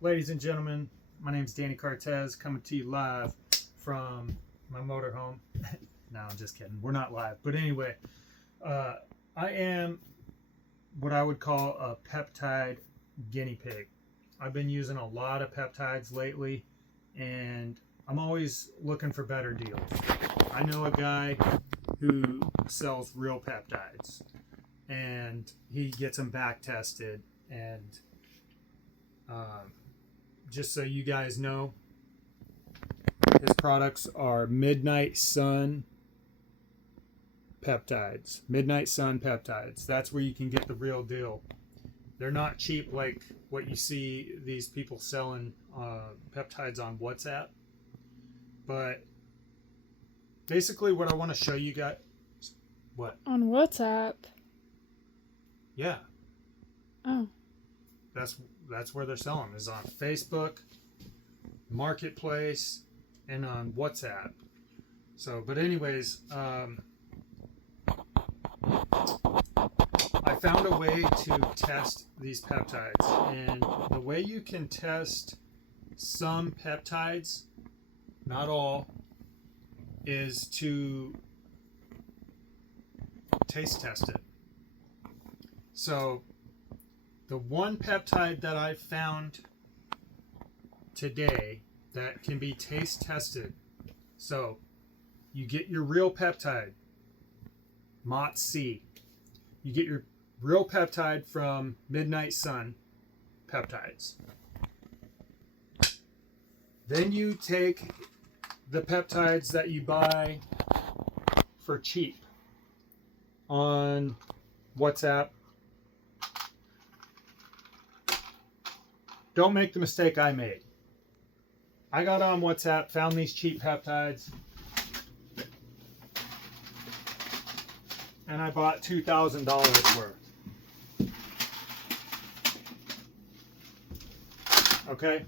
Ladies and gentlemen, my name is Danny Cartez, coming to you live from my motorhome. No, I'm just kidding. We're not live. But anyway, I am what I would call a peptide guinea pig. I've been using a lot of peptides lately, and I'm always looking for better deals. I know a guy who sells real peptides, and he gets them back tested. And just so you guys know, his products are Midnight Sun peptides. Midnight Sun peptides. That's where you can get the real deal. They're not cheap like what you see these people selling peptides on WhatsApp. But basically what I want to show you guys... What? On WhatsApp? Yeah. Oh. That's where they're selling, is on Facebook, Marketplace, and on WhatsApp. So, but anyways, I found a way to test these peptides, and the way you can test some peptides, not all, is to taste test it. So the one peptide that I found today that can be taste tested. So you get your real peptide, Mots C. You get your real peptide from Midnight Sun Peptides. Then you take the peptides that you buy for cheap on WhatsApp. Don't make the mistake I made. I got on WhatsApp, found these cheap peptides, and I bought $2,000 worth. Okay?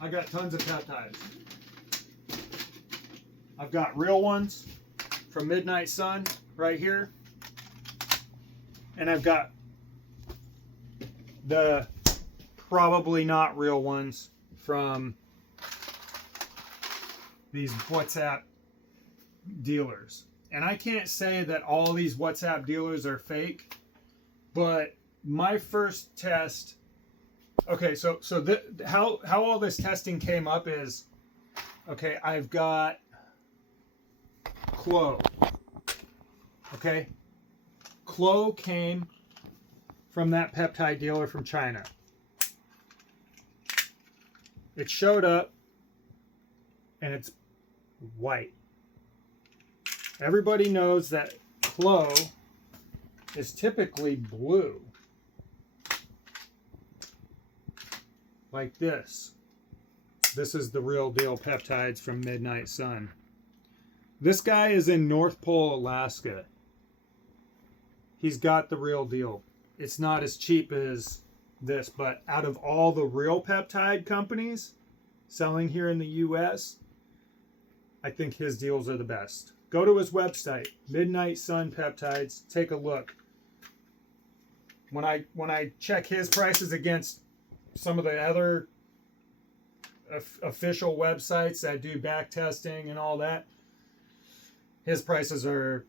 I got tons of peptides. I've got real ones from Midnight Sun right here. And I've got the probably not real ones from these WhatsApp dealers. And I can't say that all these WhatsApp dealers are fake, but my first test... Okay, so how all this testing came up is, okay, I've got Clo. Okay? Clo came from that peptide dealer from China. It showed up, and it's white. Everybody knows that Clo is typically blue. Like this. This is the real deal peptides from Midnight Sun. This guy is in North Pole, Alaska. He's got the real deal. It's not as cheap as this, but out of all the real peptide companies selling here in the US, I think his deals are the best. Go to his website, Midnight Sun Peptides, take a look. When I check his prices against some of the other official websites that do back testing and all that, his prices are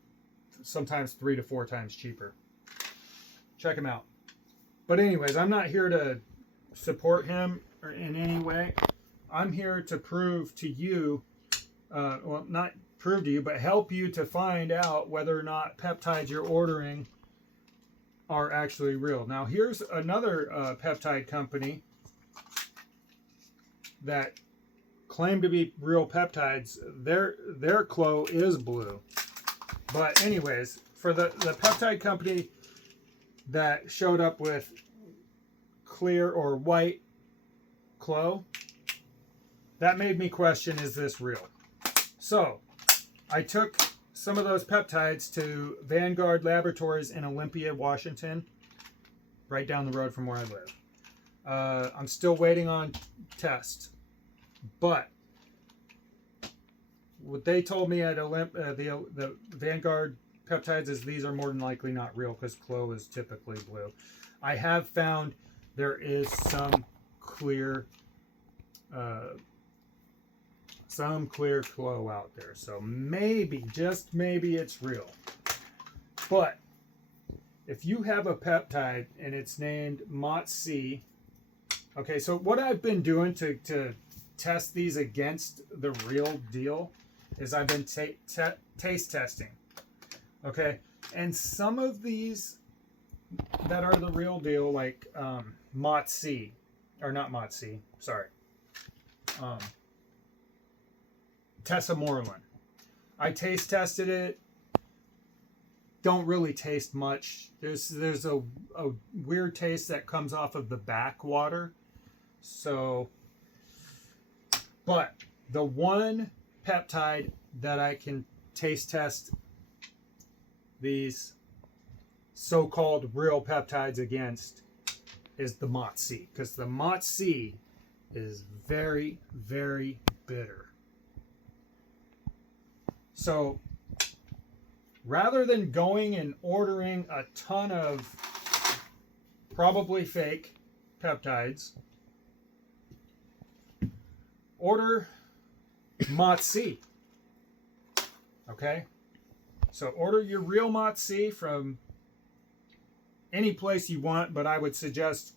sometimes 3 to 4 times cheaper. Check him out. But anyways, I'm not here to support him or in any way. I'm here to prove to you, well, not prove to you, but help you to find out whether or not peptides you're ordering are actually real. Now, here's another peptide company that claim to be real peptides. Their Clo is blue. But anyways, for the peptide company that showed up with clear or white Clo, that made me question, is this real? So I took some of those peptides to Vanguard Laboratories in Olympia, Washington, right down the road from where I live. I'm still waiting on tests, but what they told me at the Vanguard peptides is these are more than likely not real because Clo is typically blue. I have found there is some clear flow out there. So maybe, just maybe, it's real. But if you have a peptide and it's named Mots C, okay, so what I've been doing to test these against the real deal is I've been taste testing. Okay, and some of these that are the real deal, like Mots C, or not Mots C, sorry, Tessamorelin. I taste tested it. Don't really taste much. There's a weird taste that comes off of the backwater. So, but the one peptide that I can taste test these so-called real peptides against is the Mots C, because the Mots C is very, very bitter. So rather than going and ordering a ton of probably fake peptides, order Mots C. Okay? So order your real Mots C from any place you want, but I would suggest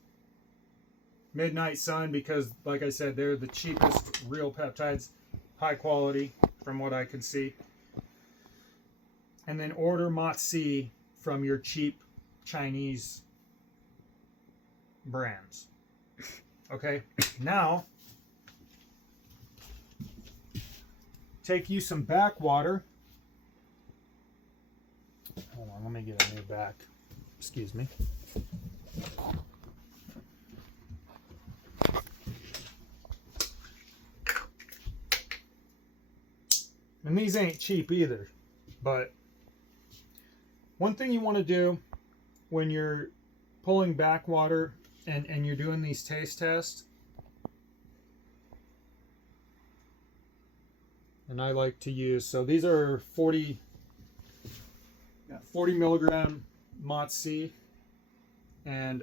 Midnight Sun because, like I said, they're the cheapest real peptides, high quality from what I can see. And then order Mots C from your cheap Chinese brands. Okay? Now, take you some backwater. Hold on, let me get a new back. Excuse me. And these ain't cheap either. But one thing you want to do when you're pulling backwater and you're doing these taste tests, and I like to use, so these are 40 milligram Mots C, and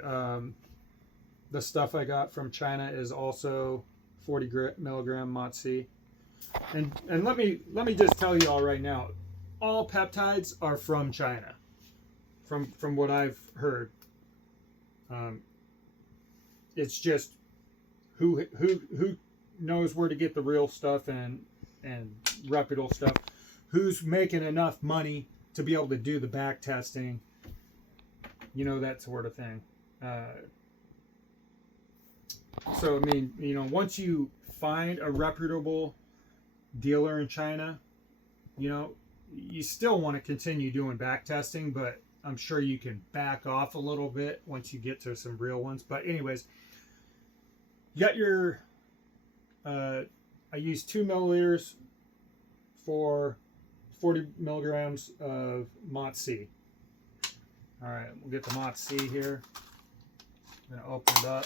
the stuff I got from China is also 40 milligram Mots C. And let me just tell you all right now, all peptides are from China, from what I've heard. It's just who knows where to get the real stuff and reputable stuff, who's making enough money to be able to do the back testing, you know, that sort of thing. So I mean, you know, once you find a reputable dealer in China, you know, you still want to continue doing back testing, but I'm sure you can back off a little bit once you get to some real ones. But anyways, you got your I use 2 milliliters for 40 milligrams of Mots C. All right, we'll get the Mots C here. I'm gonna open it up.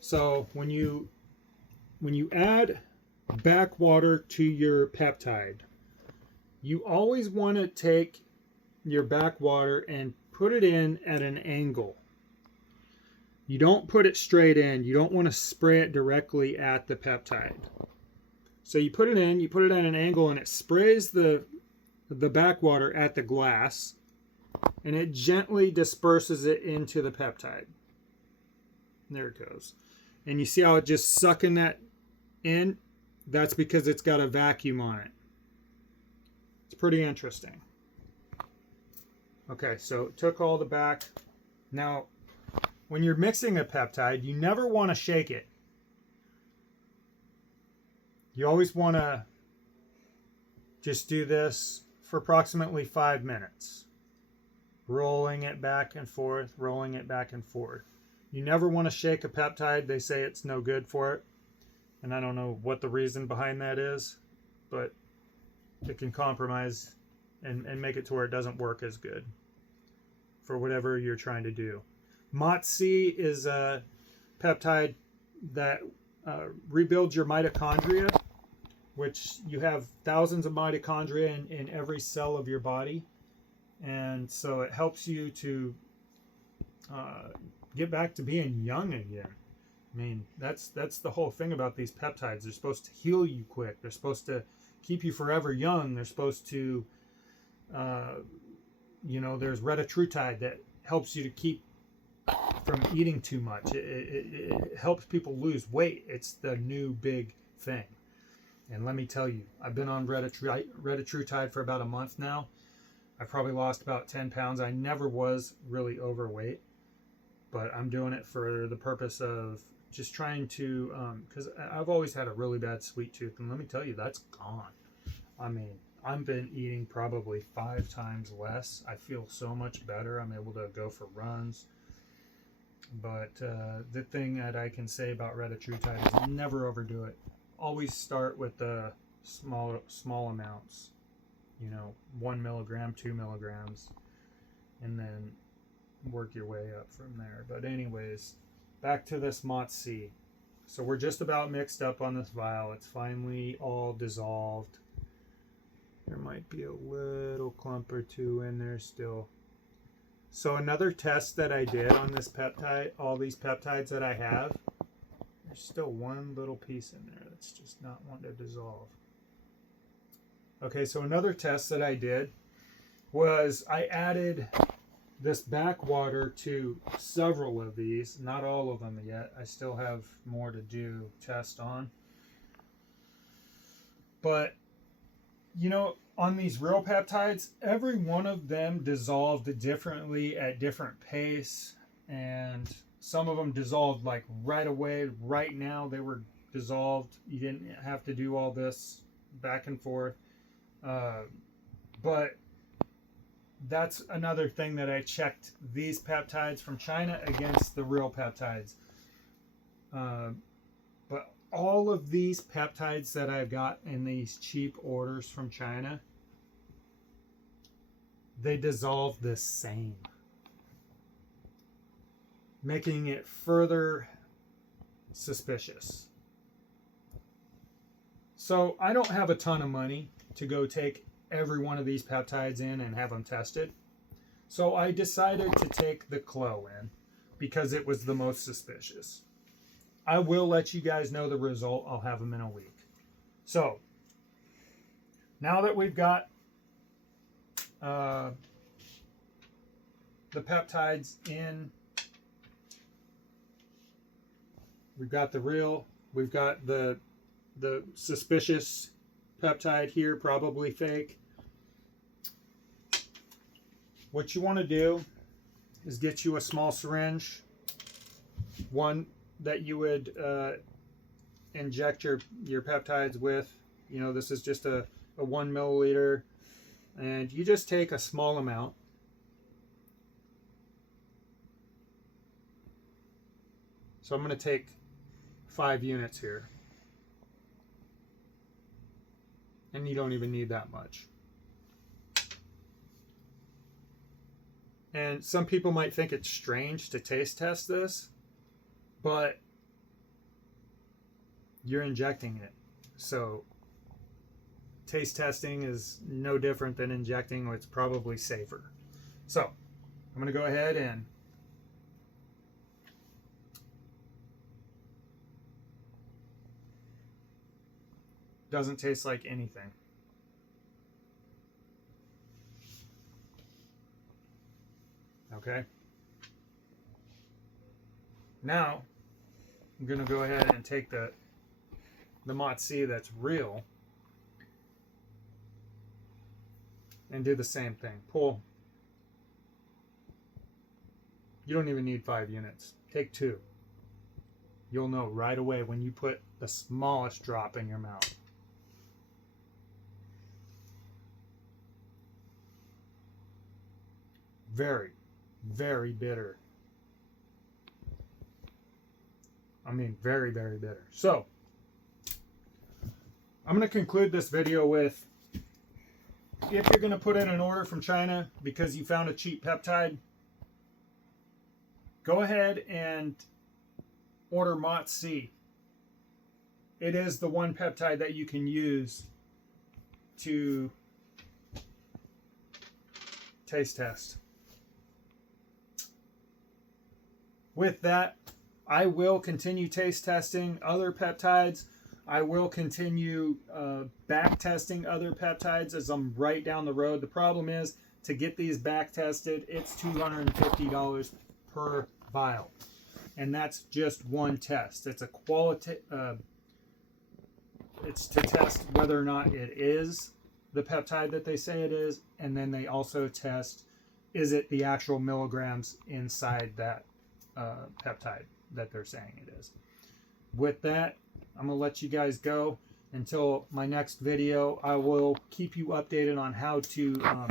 So when you add backwater to your peptide, you always want to take your backwater and put it in at an angle. You don't put it straight in. You don't want to spray it directly at the peptide. So you put it in, you put it at an angle, and it sprays the backwater at the glass, and it gently disperses it into the peptide. There it goes. And you see how it just sucking that in? That's because it's got a vacuum on it. It's pretty interesting. Okay, so it took all the back. Now, when you're mixing a peptide, you never want to shake it. You always want to just do this for approximately 5 minutes. Rolling it back and forth, rolling it back and forth. You never want to shake a peptide. They say it's no good for it. And I don't know what the reason behind that is, but it can compromise and make it to where it doesn't work as good for whatever you're trying to do. Mots C is a peptide that rebuilds your mitochondria, which you have thousands of mitochondria in every cell of your body. And so it helps you to get back to being young again. I mean, that's the whole thing about these peptides. They're supposed to heal you quick. They're supposed to keep you forever young. They're supposed to, there's retatrutide that helps you to keep from eating too much. It helps people lose weight. It's the new big thing. And let me tell you, I've been on retatrutide for about a month now. I've probably lost about 10 pounds. I never was really overweight, but I'm doing it for the purpose of just trying to, because I've always had a really bad sweet tooth, and let me tell you, that's gone. I mean, I've been eating probably 5 times less. I feel so much better. I'm able to go for runs. But the thing that I can say about retatrutide is never overdo it. Always start with the small amounts. 1 milligram, 2 milligrams, and then work your way up from there. But anyways, back to this Mots C. So we're just about mixed up on this vial. It's finally all dissolved. There might be a little clump or two in there still. So another test that I did on this peptide, all these peptides that I have, there's still one little piece in there that's just not wanting to dissolve. Okay, so another test that I did was I added this backwater to several of these, not all of them yet. I still have more to do test on. But, on these real peptides, every one of them dissolved differently at different pace, and some of them dissolved like right away, right now they were dissolved. You didn't have to do all this back and forth. But that's another thing that I checked these peptides from China against the real peptides. But all of these peptides that I've got in these cheap orders from China, they dissolve the same, making it further suspicious. So I don't have a ton of money to go take every one of these peptides in and have them tested. So I decided to take the Clo in because it was the most suspicious. I will let you guys know the result. I'll have them in a week. So now that we've got the peptides in, we've got the real, we've got the suspicious peptide here, probably fake. What you want to do is get you a small syringe, one that you would inject your peptides with. This is just a 1 milliliter, and you just take a small amount. So I'm going to take 5 units here. And you don't even need that much. And some people might think it's strange to taste test this, but you're injecting it. So taste testing is no different than injecting, or it's probably safer. So I'm going to go ahead and doesn't taste like anything. Okay. Now I'm going to go ahead and take the Mots C that's real and do the same thing. Pull. You don't even need 5 units. Take 2. You'll know right away when you put the smallest drop in your mouth. Very, very bitter. I mean, very, very bitter. So, I'm going to conclude this video with, if you're going to put in an order from China because you found a cheap peptide, go ahead and order Mots C. it is the one peptide that you can use to taste test. With that, I will continue taste testing other peptides. I will continue back testing other peptides as I'm right down the road. The problem is, to get these back tested, it's $250 per vial. And that's just one test. It's a it's to test whether or not it is the peptide that they say it is, and then they also test, is it the actual milligrams inside that peptide that they're saying it is. With that, I'm gonna let you guys go. Until my next video, I will keep you updated on how to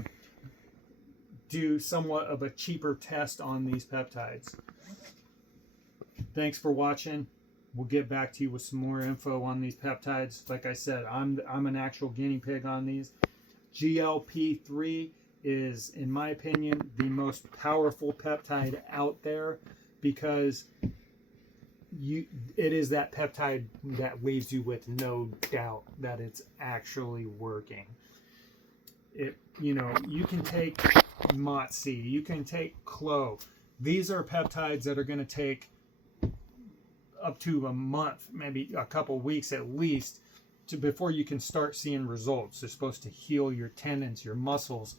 do somewhat of a cheaper test on these peptides. Thanks for watching. We'll get back to you with some more info on these peptides. Like I said, I'm an actual guinea pig on these. GLP-3 is, in my opinion, the most powerful peptide out there, because it is that peptide that leaves you with no doubt that it's actually working. You can take Mots C, you can take Clove. These are peptides that are going to take up to a month, maybe a couple weeks at least, before you can start seeing results. They're supposed to heal your tendons, your muscles,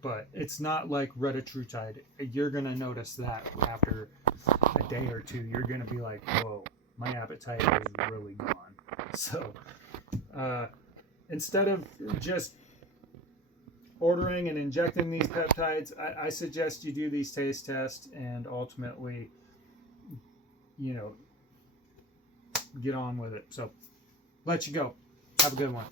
but it's not like retatrutide. You're going to notice that after a day or two. You're going to be like, whoa, my appetite is really gone. So instead of just ordering and injecting these peptides, I suggest you do these taste tests and ultimately, get on with it. So let you go. Have a good one.